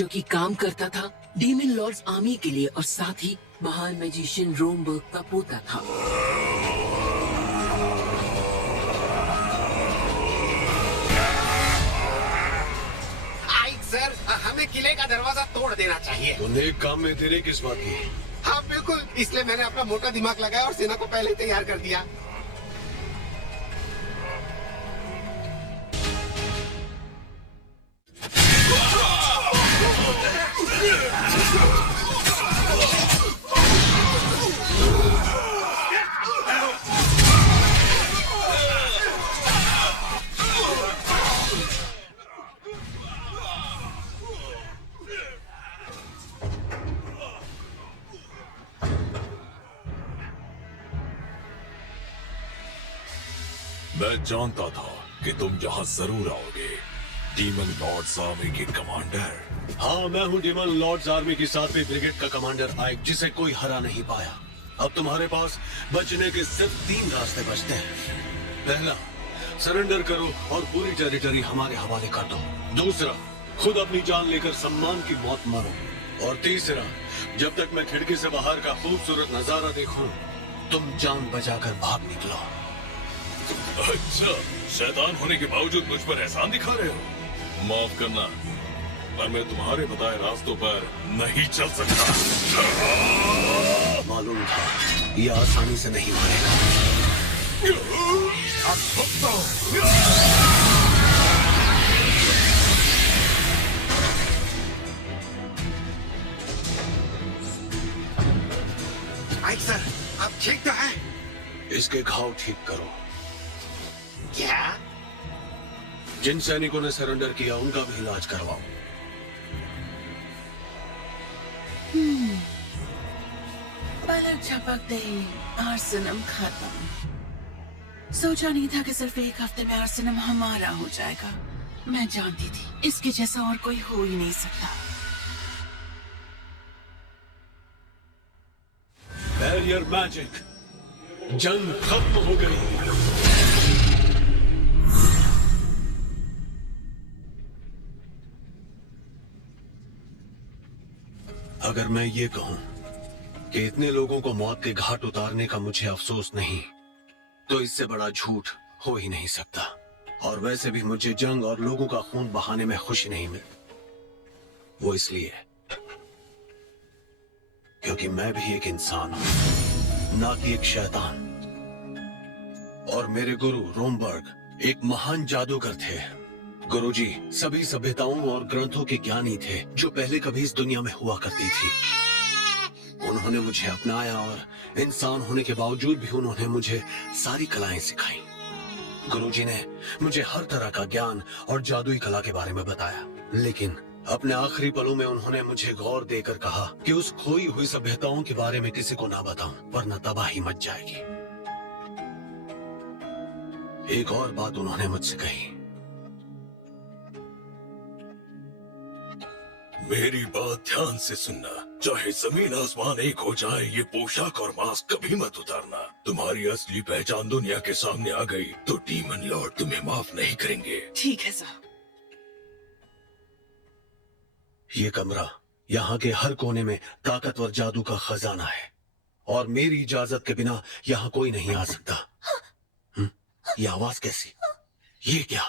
जो कि काम करता था डीमन लॉर्ड्स आर्मी के लिए और साथ ही महान मैजिशियन रोमबर्ग का पोता था। सर, हमें किले का दरवाजा तोड़ देना चाहिए। तो नेक काम में तेरे किस बात की? हाँ बिल्कुल, इसलिए मैंने अपना मोटा दिमाग लगाया और सेना को पहले ही तैयार कर दिया। मैं जानता था कि तुम यहाँ जरूर आओगे, डीमन लॉर्ड्स आर्मी के कमांडर। हाँ, मैं हूँ डीमन लॉर्ड्स आर्मी की 7वीं ब्रिगेड का कमांडर आइक, जिसे कोई हरा नहीं पाया। अब तुम्हारे पास बचने के सिर्फ 3 रास्ते बचते हैं। पहला, सरेंडर करो और पूरी टेरिटरी हमारे हवाले कर दो। दूसरा, खुद अपनी जान लेकर सम्मान की मौत मरो। और तीसरा, जब तक मैं खिड़की से बाहर का खूबसूरत नजारा देखूं, तुम जान बचाकर भाग निकलो। अच्छा, शैतान होने के बावजूद मुझ पर एहसान दिखा रहे हो? माफ करना, पर मैं तुम्हारे बताए रास्तों पर नहीं चल सकता। मालूम था ये आसानी से नहीं मरेगा। आइक सर, अब ठीक तो है? इसके घाव ठीक करो। क्या? जिन सैनिकों ने सरेंडर किया उनका भी इलाज करवाओ। पलक झपकते ही आर्सेनम खत्म। सोचा नहीं था कि सिर्फ 1 हफ्ते में आर्सेनम हमारा हो जाएगा। मैं जानती थी इसके जैसा और कोई हो ही नहीं सकता। बैरियर मैजिक, जंग खत्म हो गई। अगर मैं ये कहूं कि इतने लोगों को मौत के घाट उतारने का मुझे अफसोस नहीं, तो इससे बड़ा झूठ हो ही नहीं सकता। और वैसे भी मुझे जंग और लोगों का खून बहाने में खुशी नहीं मिली। वो इसलिए क्योंकि मैं भी एक इंसान हूं, ना कि एक शैतान। और मेरे गुरु रोमबर्ग एक महान जादूगर थे। गुरुजी सभी सभ्यताओं और ग्रंथों के ज्ञानी थे जो पहले कभी इस दुनिया में हुआ करती थी। उन्होंने मुझे अपनाया और इंसान होने के बावजूद भी उन्होंने मुझे सारी कलाएं सिखाई। गुरुजी ने मुझे हर तरह का ज्ञान और जादुई कला के बारे में बताया, लेकिन अपने आखिरी पलों में उन्होंने मुझे गौर देकर कहा कि उस खोई हुई सभ्यताओं के बारे में किसी को ना बताऊं, वरना तबाही मच जाएगी। एक और बात उन्होंने मुझसे कही। मेरी बात ध्यान से सुनना, चाहे जमीन आसमान एक हो जाए, ये पोशाक और मास्क कभी मत उतारना। तुम्हारी असली पहचान दुनिया के सामने आ गई तो डीमन लॉर्ड तुम्हें माफ नहीं करेंगे। ठीक है सर। ये कमरा यहाँ के हर कोने में ताकतवर जादू का खजाना है और मेरी इजाजत के बिना यहाँ कोई नहीं आ सकता। ये आवाज कैसी? ये क्या?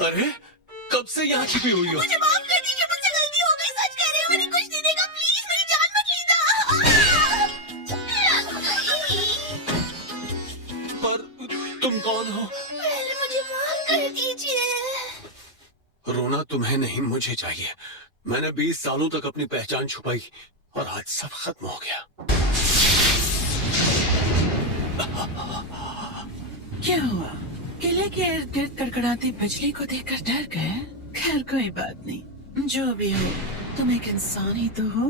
अरे कब से यहाँ छिपी हुई हो? मुझे माफ कर दीजिए, मुझसे गलती हो गई। सच कह रहे हो, मैंने कुछ नहीं देखा। प्लीज मेरी जान मत लेना। पर तुम कौन हो? पहले मुझे माफ कर दीजिए। रोना तुम्हें नहीं, मुझे चाहिए। मैंने 20 सालों तक अपनी पहचान छुपाई और आज सब खत्म हो गया। क्या हुआ? किले के इर्द गिर्द कड़कड़ाती बिजली को देखकर डर गए? खैर कोई बात नहीं, जो भी हो तुम एक इंसान ही तो हो।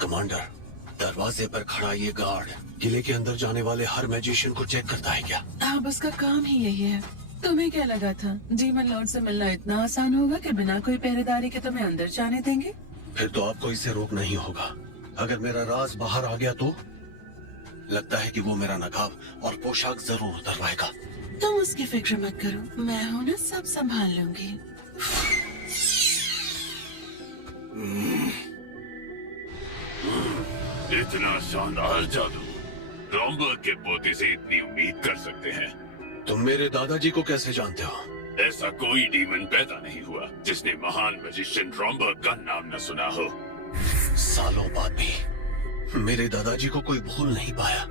कमांडर, दरवाजे पर खड़ा ये गार्ड किले के अंदर जाने वाले हर मैजिशियन को चेक करता है क्या? अब उसका काम ही यही है। तुम्हें क्या लगा था डीमन लॉर्ड से मिलना इतना आसान होगा कि बिना कोई पहरेदारी के तुम्हें अंदर जाने देंगे? फिर तो आपको इसे रोक नहीं होगा। अगर मेरा राज बाहर आ गया तो लगता है कि वो मेरा नकाब और पोशाक जरूर उतरवाएगा। तुम उसकी फिक्र मत करो, मैं हूं ना, सब संभाल लूंगी। इतना शानदार जादू रोमबर्ग के पोते से इतनी उम्मीद कर सकते हैं। तुम मेरे दादाजी को कैसे जानते हो? ऐसा कोई डीमन पैदा नहीं हुआ जिसने महान मैजिशियन रोमबर्ग का नाम न सुना हो। सालों बाद भी मेरे दादाजी को कोई भूल नहीं पाया।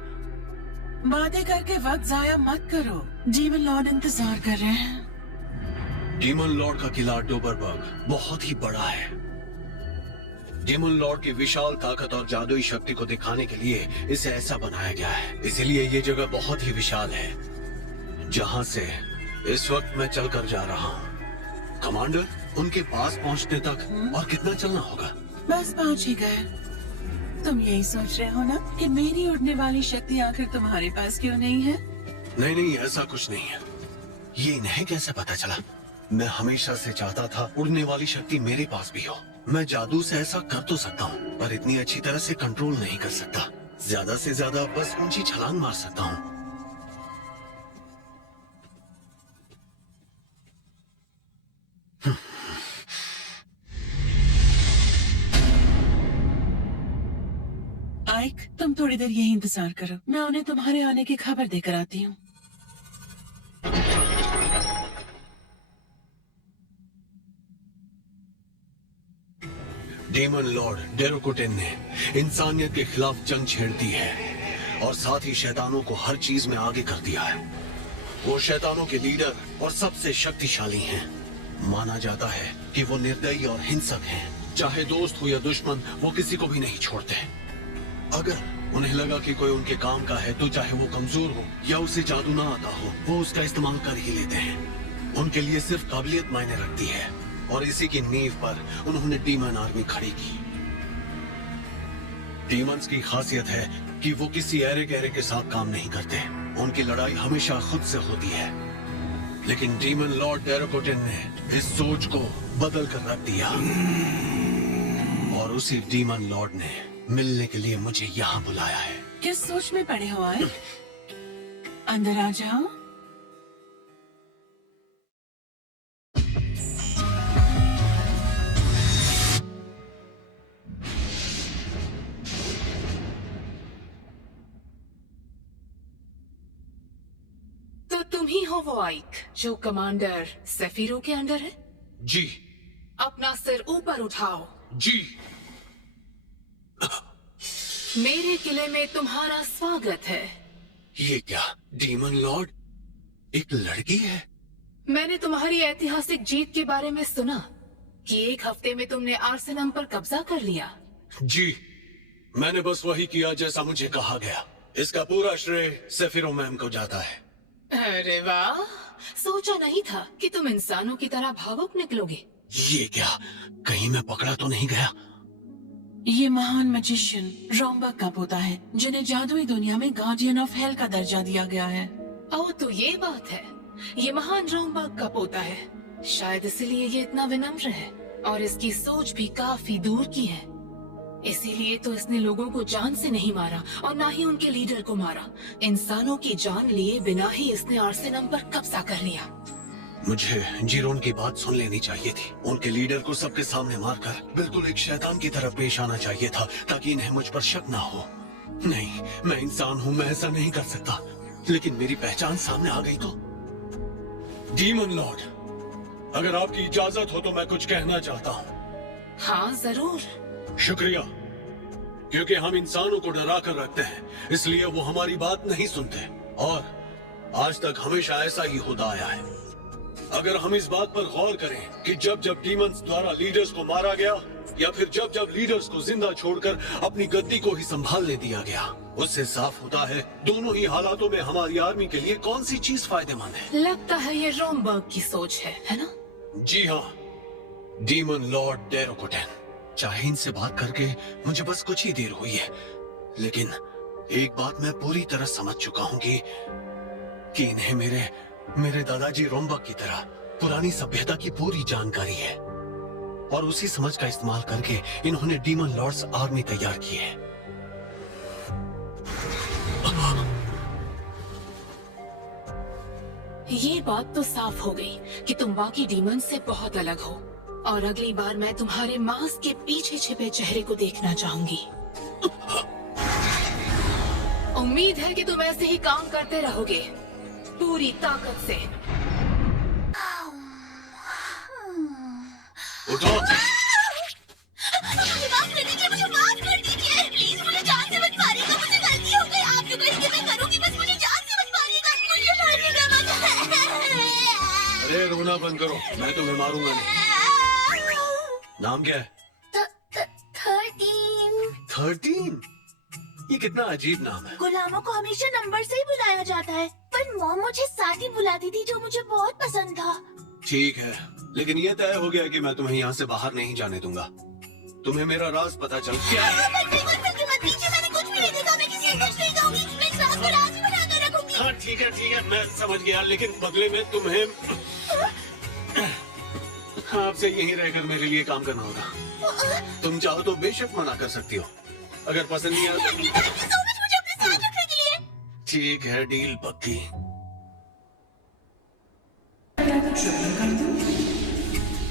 बातें करके वक्त जाया मत करो, डीमन लॉर्ड इंतजार कर रहे हैं। डीमन लॉर्ड का किला डोबरबर्ग बहुत ही बड़ा है। डीमन लॉर्ड की विशाल ताकत और जादुई शक्ति को दिखाने के लिए इसे ऐसा बनाया गया है। इसलिए ये जगह बहुत ही विशाल है, जहाँ से इस वक्त मैं चलकर जा रहा हूँ। कमांडर, उनके पास पहुँचने तक और कितना चलना होगा? बस पहुंच ही गए। तुम यही सोच रहे हो ना कि मेरी उड़ने वाली शक्ति आखिर तुम्हारे पास क्यों नहीं है? नहीं नहीं, ऐसा कुछ नहीं है। ये इन्हें कैसे पता चला? मैं हमेशा से चाहता था उड़ने वाली शक्ति मेरे पास भी हो। मैं जादू से ऐसा कर तो सकता हूँ, पर इतनी अच्छी तरह से कंट्रोल नहीं कर सकता। ज्यादा से ज्यादा बस ऊंची छलांग मार सकता हूँ। आइक, तुम थोड़ी देर यही इंतजार करो, मैं उन्हें तुम्हारे आने की खबर देकर आती हूँ। डेमन लॉर्ड डेरोकुटेन ने इंसानियत के खिलाफ जंग छेड़ दी है और साथ ही शैतानों को हर चीज में आगे कर दिया है। वो शैतानों के लीडर और सबसे शक्तिशाली हैं। माना जाता है कि वो निर्दयी और हिंसक हैं। चाहे दोस्त हो या दुश्मन, वो किसी को भी नहीं छोड़ते। अगर उन्हें लगा कि कोई उनके काम का है, तो चाहे वो कमजोर हो या उसे जादू ना आता हो, वो उसका इस्तेमाल कर ही लेते हैं। उनके लिए सिर्फ काबिलियत मायने रखती है और इसी की नींव पर उन्होंने डीमन आर्मी खड़ी की। डीमंस की खासियत है कि वो किसी ऐरे गहरे के साथ काम नहीं करते। उनकी लड़ाई हमेशा खुद से होती है। लेकिन डीमन लॉर्ड डेरोकुटेन ने इस सोच को बदल कर रख दिया और उसी डीमन लॉर्ड ने मिलने के लिए मुझे यहाँ बुलाया है। किस सोच में पड़े हो आइक? अंदर आ जाओ। तो तुम ही हो वो आइक जो कमांडर सेफिरो के अंडर है? जी। अपना सिर ऊपर उठाओ। जी। मेरे किले में तुम्हारा स्वागत है। ये क्या, डीमन लॉर्ड एक लड़की है? मैंने तुम्हारी ऐतिहासिक जीत के बारे में सुना कि 1 हफ्ते में तुमने आर्सेनम पर कब्जा कर लिया। जी, मैंने बस वही किया जैसा मुझे कहा गया। इसका पूरा श्रेय सेफिरो मैम को जाता है। अरे वाह, सोचा नहीं था कि तुम इंसानों की तरह भावुक निकलोगे। ये क्या, कहीं मैं पकड़ा तो नहीं गया? ये महान मैजिशियन रोमबर्ग का पोता है, जिन्हें जादुई दुनिया में गार्डियन ऑफ हेल का दर्जा दिया गया है। ओह, तो ये बात है। ये महान रोमबर्ग का पोता है, शायद इसलिए ये इतना विनम्र है और इसकी सोच भी काफी दूर की है। इसीलिए तो इसने लोगों को जान से नहीं मारा और ना ही उनके लीडर को मारा। इंसानों की जान लिए बिना ही इसने आर्सेनम पर कब्जा कर लिया। मुझे जीरोन की बात सुन लेनी चाहिए थी। उनके लीडर को सबके सामने मारकर बिल्कुल एक शैतान की तरह पेश आना चाहिए था, ताकि इन्हें मुझ पर शक ना हो। नहीं, मैं इंसान हूँ, मैं ऐसा नहीं कर सकता। लेकिन मेरी पहचान सामने आ गई तो। डीमन लॉर्ड, अगर आपकी इजाजत हो तो मैं कुछ कहना चाहता हूँ। हाँ जरूर। शुक्रिया, क्योंकि हम इंसानों को डरा कर रखते हैं, इसलिए वो हमारी बात नहीं सुनते और आज तक हमेशा ऐसा ही होता आया है। अगर हम इस बात पर गौर करें कि जब जब डीमंस द्वारा लीडर्स को मारा गया या फिर जब जब लीडर्स को जिंदा छोड़कर अपनी गद्दी को ही संभालने दिया गया, उससे साफ होता है दोनों ही हालातों में हमारी आर्मी के लिए कौन सी चीज फायदेमंद है। लगता है ये रोमबर्ग की सोच है ना? जी हाँ, डीमन लॉर्ड डेरोकुटेन। चाहे इनसे बात करके मुझे बस कुछ ही देर हुई है, लेकिन एक बात मैं पूरी तरह समझ चुका हूँ कि इन्हें मेरे मेरे दादाजी रोम्बक की तरह पुरानी सभ्यता की पूरी जानकारी है और उसी समझ का इस्तेमाल करके इन्होंने डीमन लॉर्ड्स आर्मी तैयार की है। ये बात तो साफ हो गई कि तुम बाकी डीमन से बहुत अलग हो और अगली बार मैं तुम्हारे मास्क के पीछे छिपे चेहरे को देखना चाहूंगी। उम्मीद है कि तुम ऐसे ही काम करते रहोगे पूरी ताकत से। उठो। मुझे माफ कर दीजिए, मुझे माफ कर दीजिए प्लीज, मुझे जान से मत मारिएगा, मुझे गलती हो गई। आप जो कहेंगे मैं करूंगी, बस मुझे जान से मत मारिएगा, मुझे मारिएगा मत। अरे रोना बंद करो, मैं तुम्हें मारूंगा नहीं। नाम क्या है? 13। ये कितना अजीब नाम है। गुलामों को हमेशा नंबर से ही बुलाया जाता है, पर मॉम मुझे साथ ही बुलाती थी जो मुझे बहुत पसंद था। ठीक है, लेकिन ये तय हो गया कि मैं तुम्हें यहाँ से बाहर नहीं जाने दूंगा। तुम्हें मेरा राज पता चल गया। मैंने कुछ भी नहीं देखा, मैं किसी को कुछ नहीं कहूंगी, मैं इस राज को राज बना कर रखूंगी। हाँ ठीक है, मैं समझ गया, लेकिन बदले में तुम्हें आपसे यहीं रहकर मेरे लिए काम करना होगा। तुम चाहो तो बेशक मना कर सकती हो, अगर पसंद नहीं आता। थैंक यू सो मच मुझे अपने साथ रखने के लिए। ठीक है, डील पक्की।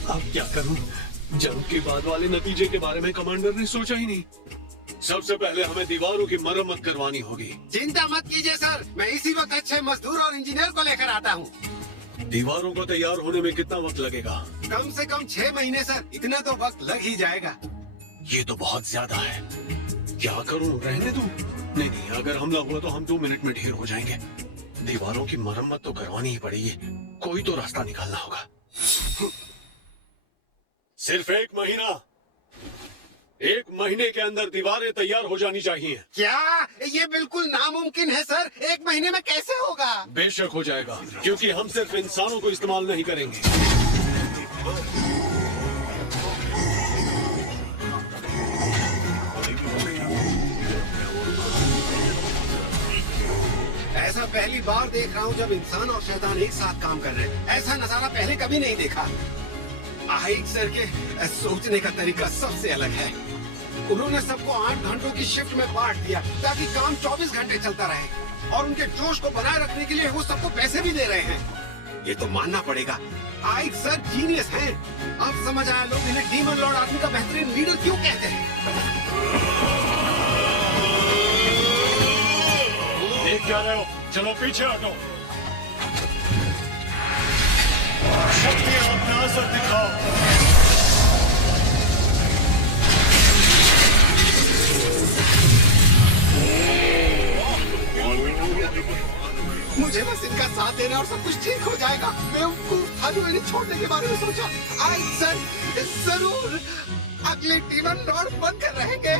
अब क्या करूं? जंग के बाद वाले नतीजे के बारे में कमांडर ने सोचा ही नहीं। सबसे पहले हमें दीवारों की मरम्मत करवानी होगी। चिंता मत कीजिए सर, मैं इसी वक्त अच्छे मजदूर और इंजीनियर को लेकर आता हूँ। दीवारों को तैयार होने में कितना वक्त लगेगा? कम से कम 6 महीने सर, इतना तो वक्त लग ही जाएगा। ये तो बहुत ज्यादा है। क्या करूं? रहने दूं? नहीं, अगर हमला हुआ तो हम 2 मिनट में ढेर हो जाएंगे। दीवारों की मरम्मत तो करवानी ही पड़ेगी, कोई तो रास्ता निकालना होगा। सिर्फ 1 महीना, 1 महीने के अंदर दीवारें तैयार हो जानी चाहिए। क्या ये बिल्कुल नामुमकिन है सर? 1 महीने में कैसे होगा? बेशक हो जाएगा, क्योंकि हम सिर्फ इंसानों को इस्तेमाल नहीं करेंगे। ऐसा पहली बार देख रहा हूँ जब इंसान और शैतान एक साथ काम कर रहे हैं। ऐसा नजारा पहले कभी नहीं देखा। आहिक सर के सोचने का तरीका सबसे अलग है। उन्होंने सबको 8 घंटों की शिफ्ट में बांट दिया ताकि काम 24 घंटे चलता रहे, और उनके जोश को बनाए रखने के लिए वो सबको पैसे भी दे रहे हैं। ये तो मानना पड़ेगा, आहिक सर जीनियस हैं। अब समझ आया लोग इन्हें डीमन लॉर्ड आर्मी का बेहतरीन लीडर क्यों कहते हैं। देख क्या रहे हो? चलो पीछे हटो। शक्ति अपना असर दिखाओ। मुझे बस इनका साथ देना और सब कुछ ठीक हो जाएगा। बेवकूफ था जो मैंने छोड़ने के बारे में सोचा। आई सर जरूर अगले डीमन लॉर्ड बनकर रहेंगे।